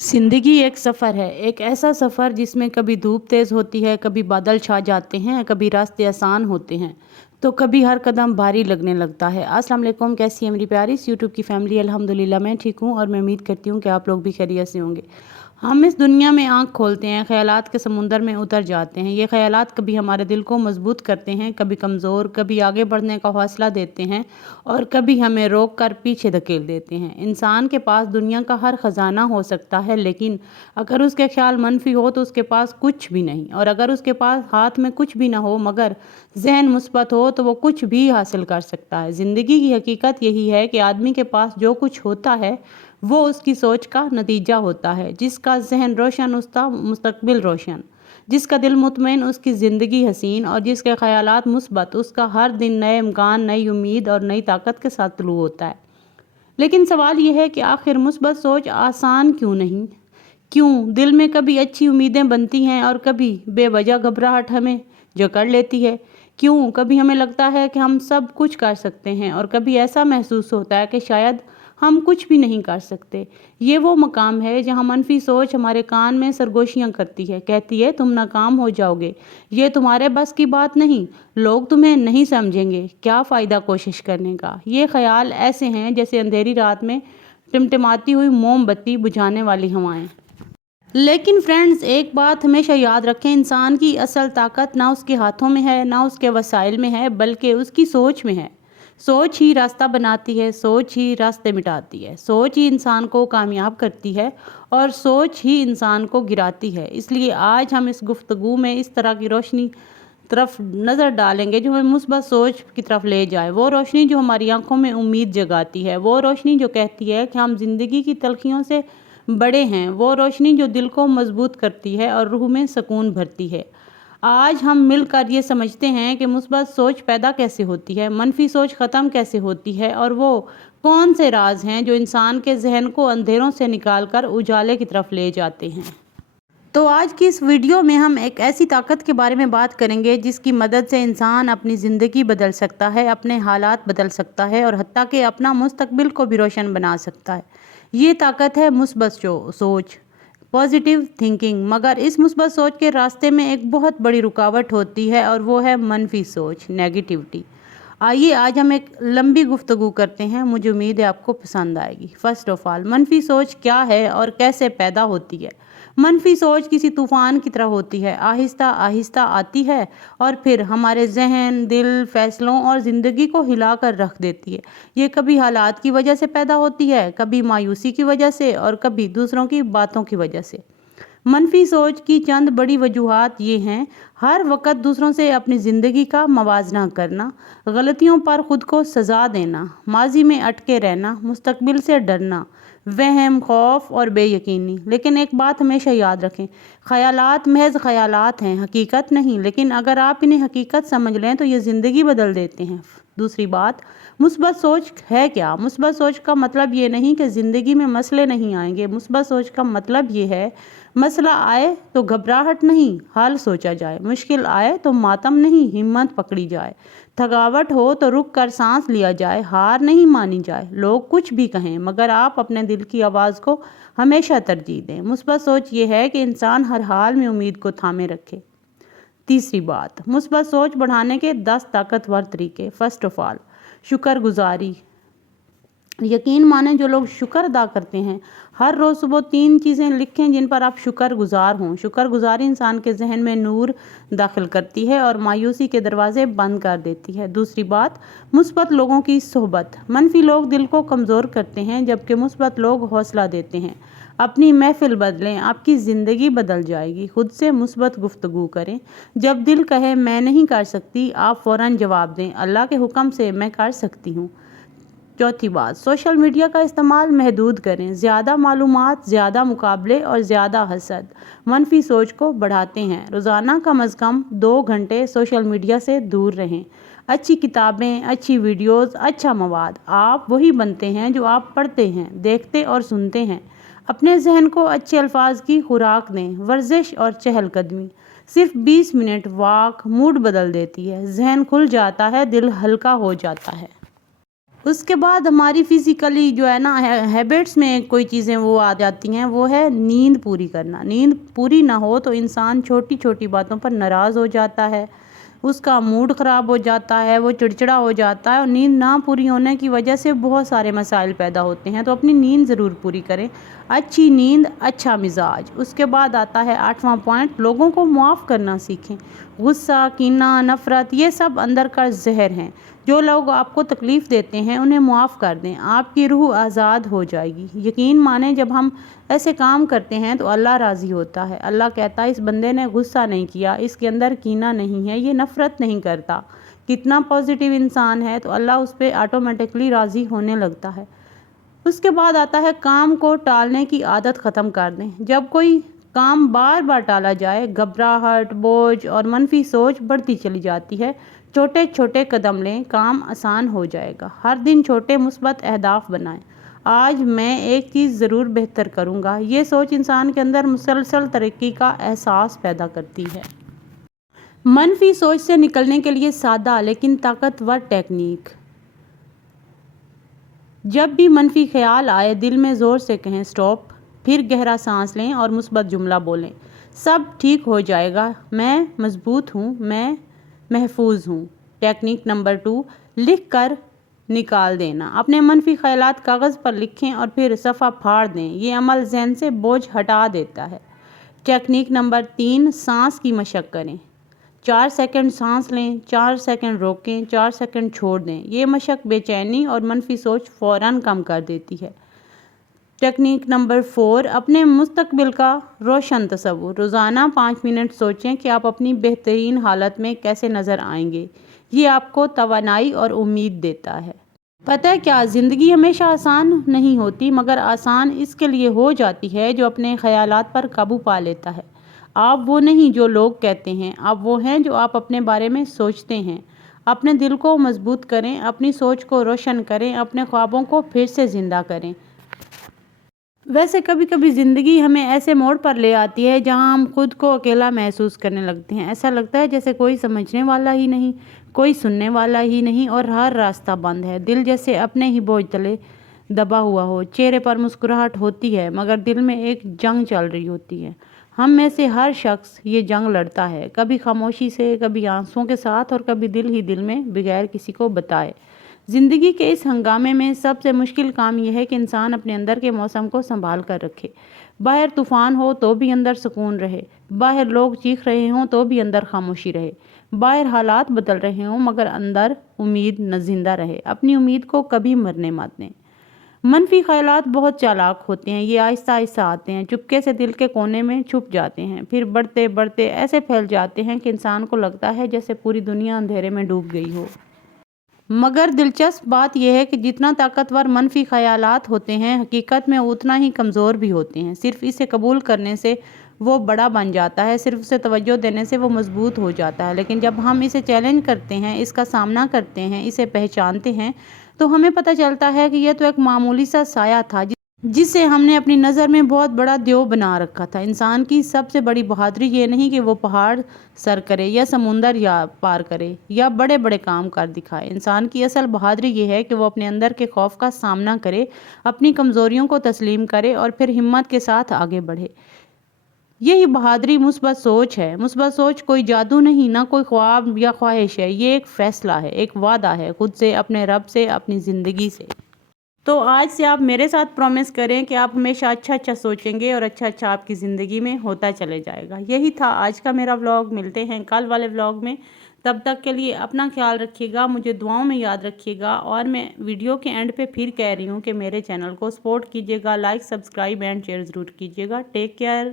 ज़िंदगी एक सफ़र है, एक ऐसा सफ़र जिसमें कभी धूप तेज़ होती है, कभी बादल छा जाते हैं, कभी रास्ते आसान होते हैं, तो कभी हर कदम भारी लगने लगता है। अस्सलाम वालेकुम, कैसी है मेरी प्यारी इस यूट्यूब की फैमिली। अल्हम्दुलिल्लाह मैं ठीक हूँ और मैं उम्मीद करती हूँ कि आप लोग भी खैरियत से होंगे। हम इस दुनिया में आँख खोलते हैं, ख़यालात के समुंदर में उतर जाते हैं। ये ख़यालात कभी हमारे दिल को मजबूत करते हैं, कभी कमज़ोर, कभी आगे बढ़ने का हौसला देते हैं और कभी हमें रोक कर पीछे धकेल देते हैं। इंसान के पास दुनिया का हर ख़जाना हो सकता है, लेकिन अगर उसके ख्याल मनफी हो तो उसके पास कुछ भी नहीं, और अगर उसके पास हाथ में कुछ भी ना हो मगर जहन मुस्बत हो तो वो कुछ भी हासिल कर सकता है। ज़िंदगी की हकीकत यही है कि आदमी के पास जो कुछ होता है वो उसकी सोच का नतीजा होता है। जिसका जहन रोशन उसका मुस्तकबिल रोशन, जिसका दिल मुतमईन उसकी ज़िंदगी हसीन, और जिसके ख़यालात मुस्बत उसका हर दिन नए इम्कान, नई उम्मीद और नई ताकत के साथ तुलू होता है। लेकिन सवाल यह है कि आखिर मुस्बत सोच आसान क्यों नहीं? क्यों दिल में कभी अच्छी उम्मीदें बनती हैं और कभी बेवजह घबराहट हमें जकड़ लेती है? क्यों कभी हमें लगता है कि हम सब कुछ कर सकते हैं और कभी ऐसा महसूस होता है कि शायद हम कुछ भी नहीं कर सकते? ये वो मकाम है जहाँ मनफी सोच हमारे कान में सरगोशियाँ करती है, कहती है तुम नाकाम हो जाओगे, ये तुम्हारे बस की बात नहीं, लोग तुम्हें नहीं समझेंगे, क्या फ़ायदा कोशिश करने का। ये ख्याल ऐसे हैं जैसे अंधेरी रात में टिमटिमाती हुई मोमबत्ती बुझाने वाली हवाएं। लेकिन फ्रेंड्स, एक बात हमेशा याद रखें, इंसान की असल ताकत ना उसके हाथों में है, ना उसके वसाइल में है, बल्कि उसकी सोच में है। सोच ही रास्ता बनाती है, सोच ही रास्ते मिटाती है, सोच ही इंसान को कामयाब करती है और सोच ही इंसान को गिराती है। इसलिए आज हम इस गुफ्तगू में इस तरह की रोशनी तरफ नज़र डालेंगे जो हमें मुस्बत सोच की तरफ ले जाए। वो रोशनी जो हमारी आंखों में उम्मीद जगाती है, वो रोशनी जो कहती है कि हम जिंदगी की तलखियों से बड़े हैं, वो रोशनी जो दिल को मजबूत करती है और रूह में सुकून भरती है। आज हम मिलकर ये समझते हैं कि मुस्बत सोच पैदा कैसे होती है, मनफी सोच ख़त्म कैसे होती है, और वो कौन से राज हैं जो इंसान के जहन को अंधेरों से निकाल कर उजाले की तरफ ले जाते हैं। तो आज की इस वीडियो में हम एक ऐसी ताकत के बारे में बात करेंगे जिसकी मदद से इंसान अपनी ज़िंदगी बदल सकता है, अपने हालात बदल सकता है और हत्ता कि अपना मुस्तकबिल को भी रोशन बना सकता है। ये ताकत है मुस्बत सोच, पॉजिटिव थिंकिंग। मगर इस मुस्बत सोच के रास्ते में एक बहुत बड़ी रुकावट होती है और वो है मनफी सोच, नेगेटिविटी। आइए आज हम एक लंबी गुफ्तगू करते हैं, मुझे उम्मीद है आपको पसंद आएगी। फर्स्ट ऑफ ऑल, मनफी सोच क्या है और कैसे पैदा होती है? मनफी सोच किसी तूफ़ान की तरह होती है, आहिस्ता आहिस्ता आती है और फिर हमारे जहन, दिल, फैसलों और ज़िंदगी को हिला कर रख देती है। ये कभी हालात की वजह से पैदा होती है, कभी मायूसी की वजह से और कभी दूसरों की बातों की वजह से। मनफी सोच की चंद बड़ी वजूहात ये हैं: हर वक्त दूसरों से अपनी ज़िंदगी का मवाजना करना, गलतियों पर ख़ुद को सज़ा देना, माजी में अटके रहना, मुस्तकबिल से डरना, वहम, खौफ और बेयकीनी। लेकिन एक बात हमेशा याद रखें, ख़यालात महज ख़यालात हैं, हकीकत नहीं। लेकिन अगर आप इन्हें हकीकत समझ लें तो ये ज़िंदगी बदल देते हैं। दूसरी बात, मुस्बत सोच है क्या? मुस्बत सोच का मतलब ये नहीं कि ज़िंदगी में मसले नहीं आएंगे। मुस्बत सोच का मतलब ये है, मसला आए तो घबराहट नहीं, हल सोचा जाए। मुश्किल आए तो मातम नहीं, हिम्मत पकड़ी जाए। थकावट हो तो रुक कर सांस लिया जाए, हार नहीं मानी जाए। लोग कुछ भी कहें मगर आप अपने दिल की आवाज़ को हमेशा तरजीह दें। मुस्बत सोच ये है कि इंसान हर हाल में उम्मीद को थामे रखे। तीसरी बात, मुस्बत सोच बढ़ाने के 10 ताकतवर तरीके। फर्स्ट ऑफ ऑल, शुक्रगुजारी। यकीन माने जो लोग शुक्र अदा करते हैं, हर रोज़ सुबह 3 चीज़ें लिखें जिन पर आप शुक्रगुजार हों। शुक्रगुजारी इंसान के जहन में नूर दाखिल करती है और मायूसी के दरवाजे बंद कर देती है। दूसरी बात, मुस्बत लोगों की सोहबत। मनफी लोग दिल को कमज़ोर करते हैं जबकि मुस्बत लोग हौसला देते हैं। अपनी महफिल बदलें, आपकी ज़िंदगी बदल जाएगी। खुद से मुस्बत गुफ्तगू करें। जब दिल कहे मैं नहीं कर सकती, आप फ़ौरन जवाब दें, अल्लाह के हुक्म से मैं कर सकती हूँ। चौथी बात, सोशल मीडिया का इस्तेमाल महदूद करें। ज़्यादा मालूमात, ज़्यादा मुकाबले और ज़्यादा हसद मनफी सोच को बढ़ाते हैं। रोज़ाना कम अज़ कम 2 घंटे सोशल मीडिया से दूर रहें। अच्छी किताबें, अच्छी वीडियोस, अच्छा मवाद। आप वही बनते हैं जो आप पढ़ते हैं, देखते और सुनते हैं। अपने जहन को अच्छे अल्फाज की खुराक दें। वर्जिश और चहलकदमी, सिर्फ 20 मिनट वॉक मूड बदल देती है। जहन खुल जाता है, दिल हल्का हो जाता है। اس کے بعد ہماری فزیکلی جو ہے نا ہیبٹس میں کوئی چیزیں وہ آ جاتی ہیں، وہ ہے نیند پوری کرنا۔ نیند پوری نہ ہو تو انسان چھوٹی چھوٹی باتوں پر ناراض ہو جاتا ہے، اس کا موڈ خراب ہو جاتا ہے، وہ چڑچڑا ہو جاتا ہے، اور نیند نہ پوری ہونے کی وجہ سے بہت سارے مسائل پیدا ہوتے ہیں۔ تو اپنی نیند ضرور پوری کریں۔ اچھی نیند، اچھا مزاج۔ اس کے بعد آتا ہے 8واں پوائنٹ، لوگوں کو معاف کرنا سیکھیں۔ غصہ، کینہ، نفرت، یہ سب اندر کا زہر ہیں۔ جو لوگ آپ کو تکلیف دیتے ہیں انہیں معاف کر دیں، آپ کی روح آزاد ہو جائے گی۔ یقین مانیں جب ہم ایسے کام کرتے ہیں تو اللہ راضی ہوتا ہے۔ اللہ کہتا ہے اس بندے نے غصہ نہیں کیا، اس کے اندر کینہ نہیں ہے، یہ نفرت نہیں کرتا، کتنا پازیٹیو انسان ہے، تو اللہ اس پہ آٹومیٹکلی راضی ہونے لگتا ہے۔ اس کے بعد آتا ہے کام کو ٹالنے کی عادت ختم کر دیں۔ جب کوئی کام بار بار ٹالا جائے، گھبراہٹ، بوجھ اور منفی سوچ بڑھتی چلی جاتی ہے۔ چھوٹے چھوٹے قدم لیں، کام آسان ہو جائے گا۔ ہر دن چھوٹے مثبت اہداف بنائیں۔ آج میں ایک چیز ضرور بہتر کروں گا، یہ سوچ انسان کے اندر مسلسل ترقی کا احساس پیدا کرتی ہے۔ منفی سوچ سے نکلنے کے لیے سادہ لیکن طاقتور ٹیکنیک۔ جب بھی منفی خیال آئے دل میں زور سے کہیں اسٹاپ، پھر گہرا سانس لیں اور مثبت جملہ بولیں، سب ٹھیک ہو جائے گا، میں مضبوط ہوں، میں محفوظ ہوں۔ ٹیکنیک نمبر 2، لکھ کر نکال دینا۔ اپنے منفی خیالات کاغذ پر لکھیں اور پھر صفحہ پھاڑ دیں، یہ عمل ذہن سے بوجھ ہٹا دیتا ہے۔ ٹیکنیک نمبر 3، سانس کی مشق کریں۔ 4 سیکنڈ سانس لیں، 4 سیکنڈ روکیں، 4 سیکنڈ چھوڑ دیں۔ یہ مشق بے چینی اور منفی سوچ فوراً کم کر دیتی ہے۔ ٹیکنیک نمبر 4، اپنے مستقبل کا روشن تصور۔ روزانہ 5 منٹ سوچیں کہ آپ اپنی بہترین حالت میں کیسے نظر آئیں گے، یہ آپ کو توانائی اور امید دیتا ہے۔ پتہ ہے کیا، زندگی ہمیشہ آسان نہیں ہوتی، مگر آسان اس کے لیے ہو جاتی ہے جو اپنے خیالات پر قابو پا لیتا ہے۔ آپ وہ نہیں جو لوگ کہتے ہیں، آپ وہ ہیں جو آپ اپنے بارے میں سوچتے ہیں۔ اپنے دل کو مضبوط کریں، اپنی سوچ کو روشن کریں، اپنے خوابوں کو پھر سے زندہ کریں۔ ویسے کبھی کبھی زندگی ہمیں ایسے موڑ پر لے آتی ہے جہاں ہم خود کو اکیلا محسوس کرنے لگتے ہیں۔ ایسا لگتا ہے جیسے کوئی سمجھنے والا ہی نہیں، کوئی سننے والا ہی نہیں، اور ہر راستہ بند ہے۔ دل جیسے اپنے ہی بوجھ تلے دبا ہوا ہو۔ چہرے پر مسکراہٹ ہوتی ہے مگر دل میں ایک جنگ چل رہی ہوتی ہے۔ ہم میں سے ہر شخص یہ جنگ لڑتا ہے، کبھی خاموشی سے، کبھی آنسوؤں کے ساتھ، اور کبھی دل ہی دل میں بغیر کسی کو بتائے۔ زندگی کے اس ہنگامے میں سب سے مشکل کام یہ ہے کہ انسان اپنے اندر کے موسم کو سنبھال کر رکھے۔ باہر طوفان ہو تو بھی اندر سکون رہے، باہر لوگ چیخ رہے ہوں تو بھی اندر خاموشی رہے، باہر حالات بدل رہے ہوں مگر اندر امید زندہ رہے۔ اپنی امید کو کبھی مرنے مت دیں۔ منفی خیالات بہت چالاک ہوتے ہیں، یہ آہستہ آہستہ آتے ہیں، چپکے سے دل کے کونے میں چھپ جاتے ہیں، پھر بڑھتے بڑھتے ایسے پھیل جاتے ہیں کہ انسان کو لگتا ہے جیسے پوری دنیا اندھیرے میں ڈوب گئی ہو۔ مگر دلچسپ بات یہ ہے کہ جتنا طاقتور منفی خیالات ہوتے ہیں، حقیقت میں اتنا ہی کمزور بھی ہوتے ہیں۔ صرف اسے قبول کرنے سے وہ بڑا بن جاتا ہے، صرف اسے توجہ دینے سے وہ مضبوط ہو جاتا ہے۔ لیکن جب ہم اسے چیلنج کرتے ہیں، اس کا سامنا کرتے ہیں، اسے پہچانتے ہیں، تو ہمیں پتہ چلتا ہے کہ یہ تو ایک معمولی سا سایہ تھا جسے ہم نے اپنی نظر میں بہت بڑا دیو بنا رکھا تھا۔ انسان کی سب سے بڑی بہادری یہ نہیں کہ وہ پہاڑ سر کرے یا سمندر یا پار کرے یا بڑے بڑے کام کر دکھائے۔ انسان کی اصل بہادری یہ ہے کہ وہ اپنے اندر کے خوف کا سامنا کرے، اپنی کمزوریوں کو تسلیم کرے اور پھر ہمت کے ساتھ آگے بڑھے۔ یہی بہادری مثبت سوچ ہے۔ مثبت سوچ کوئی جادو نہیں، نہ کوئی خواب یا خواہش ہے، یہ ایک فیصلہ ہے، ایک وعدہ ہے، خود سے، اپنے رب سے، اپنی زندگی سے۔ تو آج سے آپ میرے ساتھ پرومس کریں کہ آپ ہمیشہ اچھا اچھا سوچیں گے اور اچھا اچھا آپ کی زندگی میں ہوتا چلے جائے گا۔ یہی تھا آج کا میرا ولاگ، ملتے ہیں کل والے ولاگ میں۔ تب تک کے لیے اپنا خیال رکھیے گا، مجھے دعاؤں میں یاد رکھیے گا، اور میں ویڈیو کے اینڈ پہ پھر کہہ رہی ہوں کہ میرے چینل کو سپورٹ کیجیے گا، لائک، سبسکرائب اینڈ شیئر ضرور کیجیے گا۔ Take care.